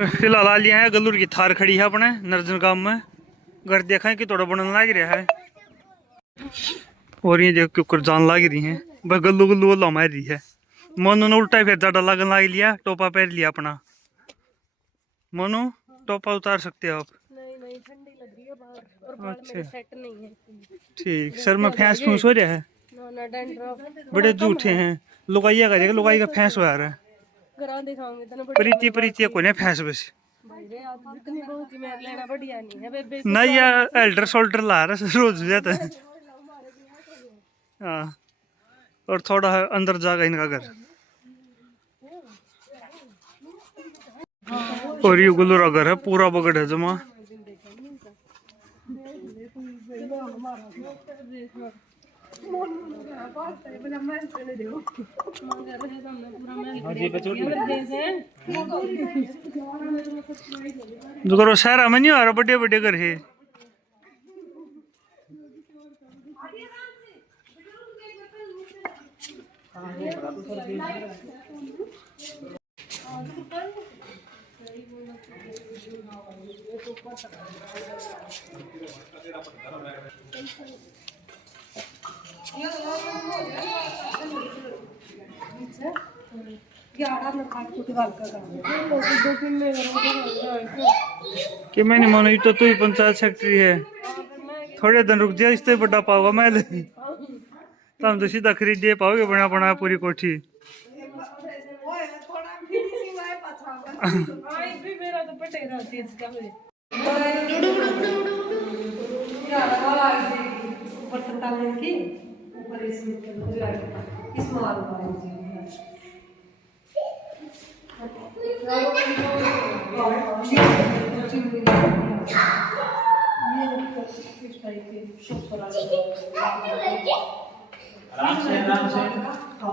फिलहाल आ लिया है गल्लूर की थार खड़ी है अपने नरजन गांव में। घर देखा है कि थोड़ा बनने लग रहा है और ये देख के ऊपर जान लग रही है। बस गल्लू गल्लू वाला मार रही है। मोनू ने उल्टा फिर ज्यादा लगन लग लिया, टोपा पहन लिया अपना। मोनू टोपा उतार सकते हो आप? नहीं ठंडी लग रही है बाहर और बाल अच्छा मेरे सेट नहीं है। ठीक। सर में फैंस फूस हो रहा है? ना डैंड्रफ बड़े झूठे हैं। लुगाइया करेगा, लुगाई का फैंस हो रहा है। घरा दिखाऊंगे तने प्रीति प्रीति को नहीं फैंस बस भाई रे आप इतनी बहू की मेरे लेना बढ़िया नहीं है बेबे नहीं यार, एल्डर शोल्डर ला रहा है रोज जाता है। हाँ और थोड़ा अंदर जागा इनका घर। और ये गुल्लूरा घर है, पूरा बगड़ है जमा। जो करो शहर में नहीं आ रहा, बड़े बड़े घर है। कि मैंने मानो तो तू ही पंचायत सेक्रेटरी है, थोड़े दिन रुक जा, इससे बड़ा पाओगा मैं। तुम तो सीधा खरीद दे पाओगे बना बना पूरी कोठी।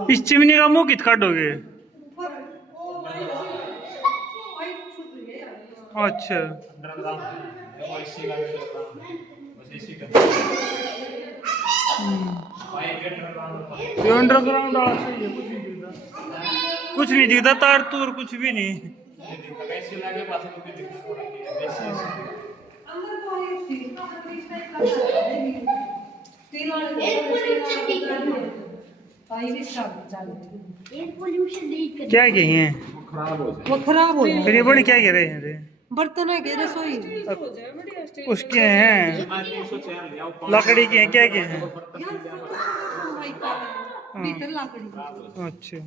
इस चिमनी का मुंह कित काटोगे? अच्छा अंडरग्राउंड सही है, कुछ नहीं दिखता तार तूर कुछ भी नहीं। क्या कहे हैं वो खराब हो जाए फिर ये बड़े क्या कह रहे हैं रे? बर्तन है रसोई उसके हैं लकड़ी के हैं, क्या के हैं? अच्छा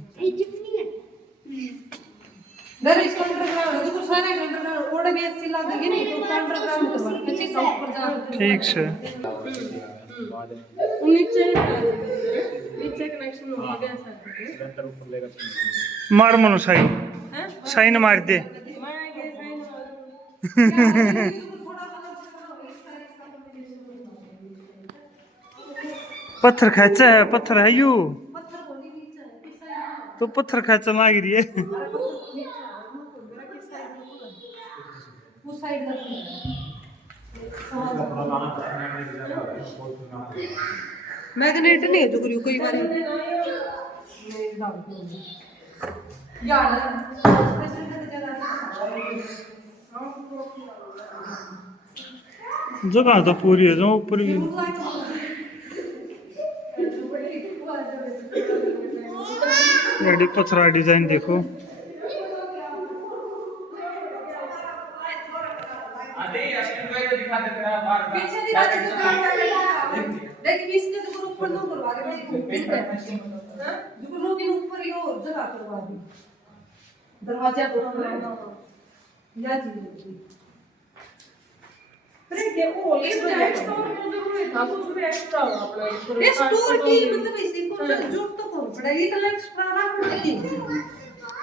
ठीक से मार मनो साइन साइन मार दे। पत्थर खेचा है, पत्थर है यू तो पत्थर खेचा लाग रही है। मैग्नेट नहीं है जो करियो कई बार जगह तो पूरी है जो ऊपर भी। रेडी पत्थर डिजाइन देखो। दरवाजा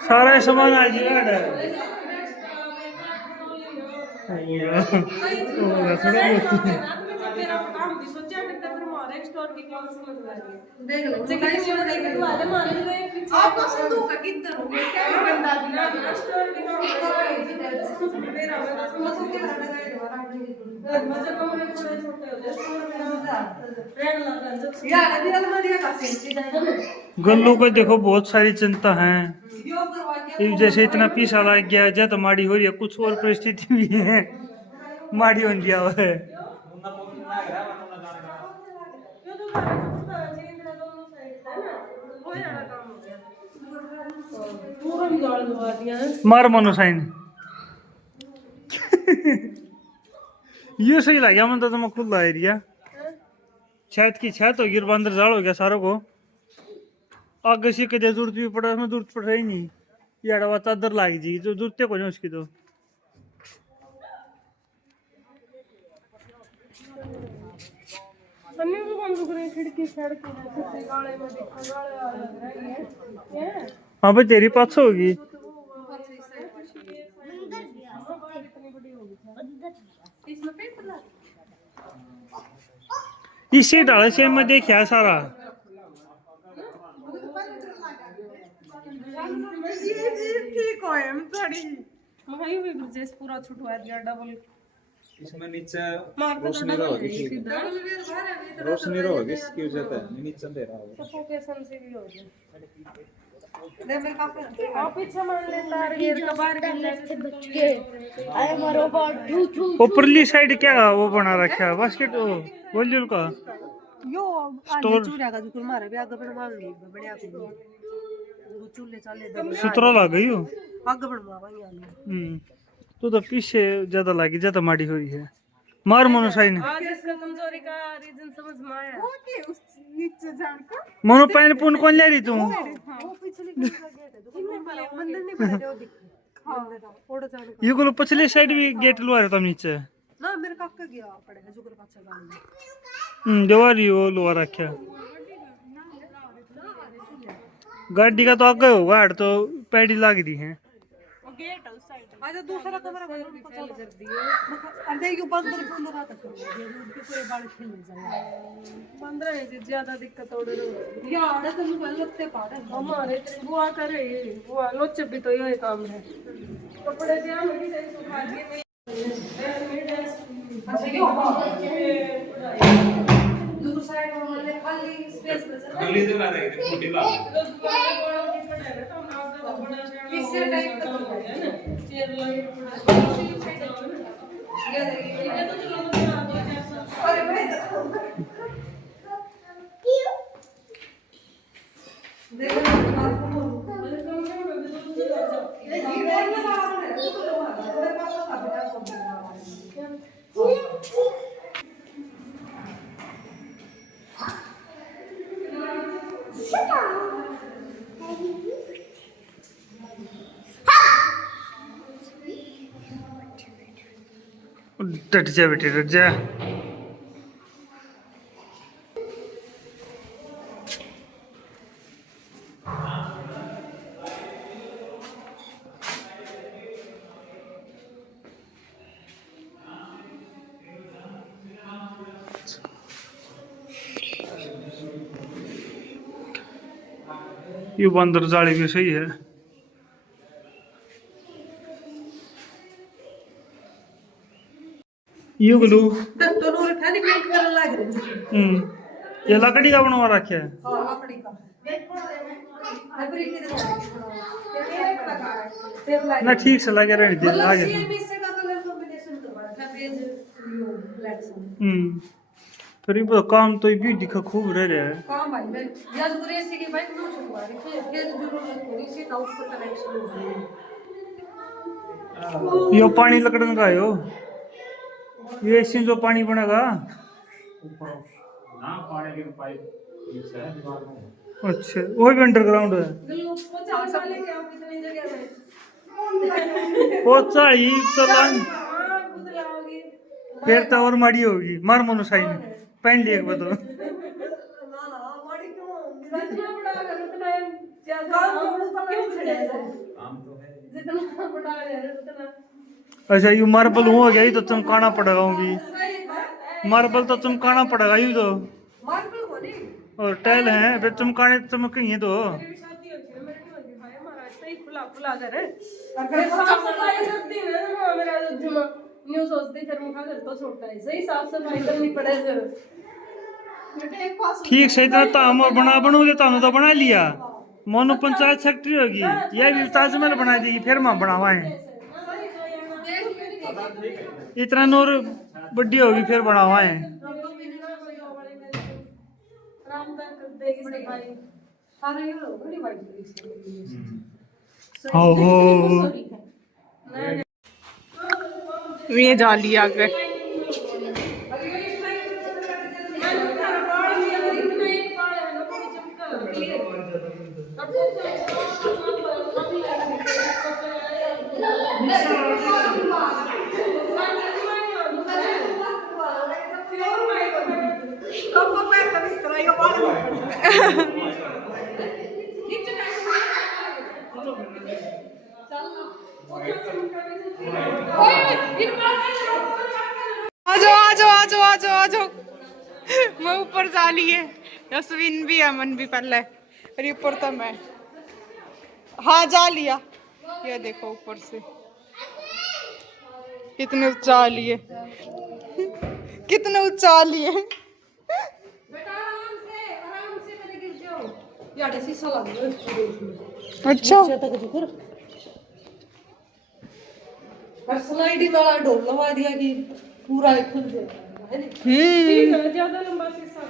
सारा सामान आ गया गल्लू को देखो बहुत सारी चिंता है। ये जैसे इतना पीसा लग गया जत माड़ी हो रही है, कुछ और परिस्थिति भी है माड़ी हो गया है। पूरा भी गाड़ दबा दिया है। मार मनो साइन ये सही लग गया मन तो मैं खुला एरिया छत की छत हो गई बंदर जाड़ हो गया सारों को आगे से कदे जरूरत भी पड़ा उसमें जरूरत पड़ रही नहीं ये अड़वा चादर लाग जी जो जरूरत को नहीं उसकी तो अन्य को कौन रुक रहे खिड़की सड़क के गाले में देखो गाले आ रही है। हाँ भाई तेरी पास होगी इसे डाले से मैं देखा सारा ठीक हो है थोड़ी मगाई भी जैसे पूरा छुटवा दिया डबल इसमें नीचे रोशनी रहोगी इसकी वजह से नीचे दे रहा होगा सफोकेशन से भी हो जाए आप पीछे मान लेता है ये कबार के अरे मरो बहुत ऊपरली साइड क्या वो बना रखा है बास्केट वॉल्यूम का यो स्टोर चूरा का दुकान मारा भी आगे बढ़वा ली बढ़िया को चूल्हे चाले सुतरा लग गई हो आगे बढ़वा भाई तो पीछे ज्यादा लगी ज्यादा माड़ी हुई है मार मनो साइन आज इसका कमजोरी का रीजन समझ में आया ओके उस नीचे जानकर मनो पैन पुन कौन ले रही तू वो पिछले गेट है मंदिर नहीं बना दे फोटो जाने ये को पिछले साइड भी गेट लुआ रहा था नीचे ना मेरे काका गया पड़ेगा जो कर पाछा गाड़ी दीवारी वो लुआ रखा गाड़ी का तो आगे होगा हट तो पैडी लग रही है गेट उस साइड आजा दूसरा कमरा में उनको चालू कर दिए अंदर क्यों बंद कर रहा था उनके पूरे बाल खिल जाए 15 है ज्यादा दिक्कत हो रही यार तो मोबाइल लगते पाड़े हमारे बुआ करे बुआ लोचे भी तो यही काम है कपड़े दिया मेरी सही सुखा दिए अच्छा क्यों दूसरा साइड में खाली स्पेस बचा खाली दे रहा है छोटी बात किसी टाइप का है ना चेयर लगे ये तो चलो अरे भाई डट जा बेटे डट जा ये बंदर जाली भी सही है ये गलू तो नूर खाली पेंट करने लग रहे ये लकड़ी का बनवा रखा है हां लकड़ी का फैब्रिक की तरह ना ठीक से लगे रहने दे मतलब आगे सेम इससे का कलर कॉम्बिनेशन करवा फैब्रिक ब्लैक फिर ये काम तो ये भी दिखा खूब रह रहा है काम भाई मैं या तो रेसी के भाई नो छुपवा रही फिर जरूरत थोड़ी सी तो ऊपर कनेक्शन हो गई यो पानी लकड़न का है यो ये ऐसे जो पानी बनेगा ना पानी के पाइप है दीवार में अच्छा वो भी अंडरग्राउंड है गलो पोचा वाले के आप कितनी जगह में पोचा ही तो लान हां खुद लाओगे फिर तो और माड़ी होगी मार मनो साइन पहन लिए एक बार तो ना ना बॉडी क्यों जितना बड़ा कर उतना ज्यादा क्यों खड़े हैं काम तो है जितना बड़ा है उतना अच्छा ये मार्बल हो गया ये तो चमकाना पड़ेगा वो भी मार्बल तो चमकाना पड़ेगा ये तो मार्बल को नहीं और टाइल है फिर चमकाने चमकेंगे तो मेरी शादी होती है मेरे को भाई हमारा सही खुला खुला घर है अगर साफ सफाई करती है ना मेरा जुमा न्यू सोचती फिर मुखा घर तो छोटा है सही साफ सफाई करनी पड़े फिर ठीक सही तरह ताम और बना बनू ले तानू तो बना लिया मोनो पंचायत सेक्रेटरी होगी, ये भी ताजमहल बना देगी, फिर मां बनावा है। इतना नूर बड्डी होगी फिर बनावा है। हो ये जाली आ गए। आजो आजो आजो आजो आजो, मैं ऊपर जा ली है, यशविन भी अमन भी पहले, और ये ऊपर तो मैं, हाँ जा लिया। ये देखो ऊपर से कितने ऊंचा लिए, कितने ऊंचा लिए। अच्छा स्लाइडिंग वाला डोर लगा दिया कि पूरा खुल जाएगा। ज्यादा लंबा शीशा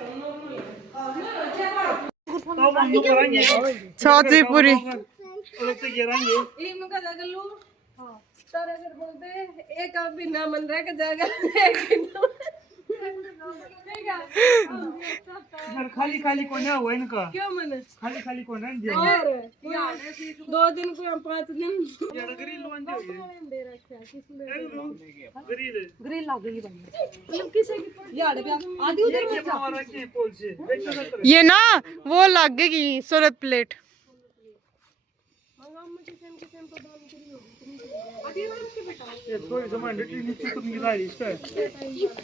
छाती पूरी एक बिना मन रह के जाएगा। खाली खाली कौन है वो इनका, क्यों मन खाली खाली कौन है 2 दिन को 5 दिन ग्रिल लग गई मतलब किसी की यार आधी उधर ये ना वो लगेगी सोलर प्लेट।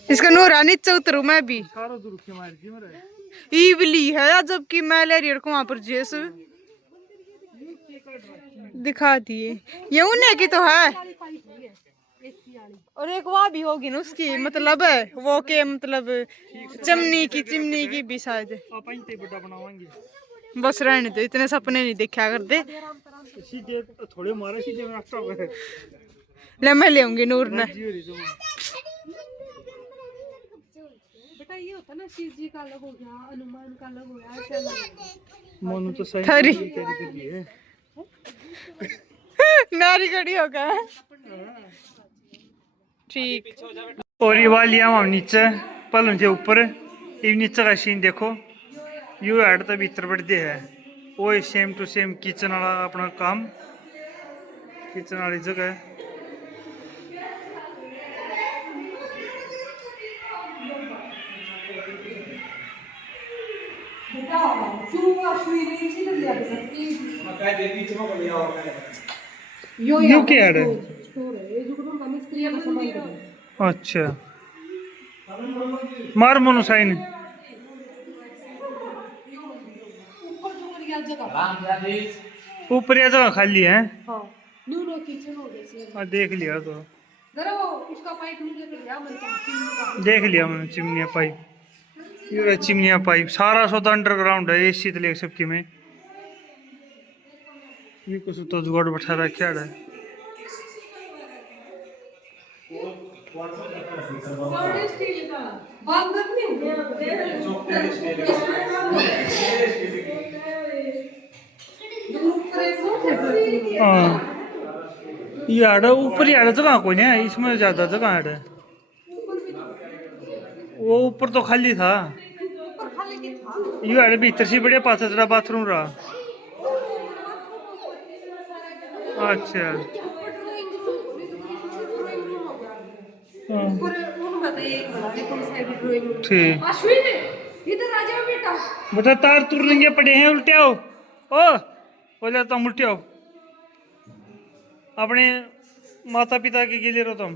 इसका नूरा नीचे उतरू मैं भी ईवली है या जबकि मलेरिया को वहां पर जेस दिखा दिए। ये उन्हें की तो है और एक वहाँ भी होगी ना उसकी, मतलब है वो के मतलब चिमनी की भी शायद। बस रहने दो, इतने सपने नहीं देखा करते। थोड़े मारे सीधे में ले मैं ले नूर ने। बेटा ये होता ना शिव जी का अलग हो गया, हनुमान का अलग हो गया। मोनू तो सही थरी है नारी खड़ी हो गया। ठीक और ये वाली हम नीचे पलन के ऊपर, ये नीचे का सीन देखो, यू ऐड तो भीतर बढ़ते है वो सेम टू सेम किचन वाला अपना काम, किचन वाली जगह है। यू क्या है? अच्छा मार मोनो साइन ऊपर या जगह खाली है। हाँ देख लिया तो, देख लिया मैंने चिमनिया पाइप, ये चिमनिया पाइप सारा सौदा अंडरग्राउंड है। एसी तो ले सबकी में ये कुछ तो जुगाड़ बैठा रखा है। हाँ यार ऊपर यार जगह कोई नहीं है, इसमें ज्यादा जगह है। वो ऊपर तो खाली था, ये भीतर से बढ़िया पास तेरा बाथरूम रहा। अच्छा ठीक बेटा तार तुर लेंगे पड़े हैं, उल्टे आओ ओ बोले तुम उल्टे आओ, अपने माता पिता के लिए रहो तुम।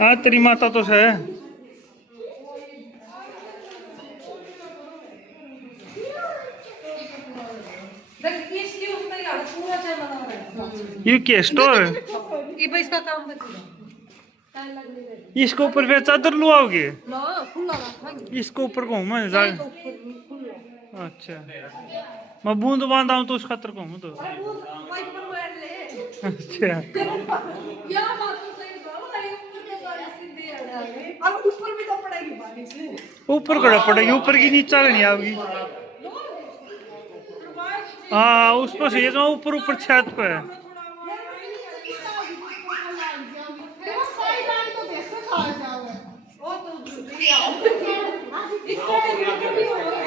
हाँ तेरी माता तो है। ये क्या स्टोर है? इसका काम इसको ऊपर फिर चादर लुआओगे? ना खुला रखा इसको ऊपर को मैं अच्छा मैं बूंद बांधा हूँ तो उस खतर को हूँ तो अरे वो वाइपर मार ले अच्छा या बात तो सही बाबा ये ऊपर के बारिश सीधे आ गई अब ऊपर भी तो पड़ेगी बारिश ऊपर कड़ा पड़ेगी ऊपर की नीचा नहीं आओगी हाँ उस पर से ये तो ऊपर ऊपर छत पे है ओ तो इसका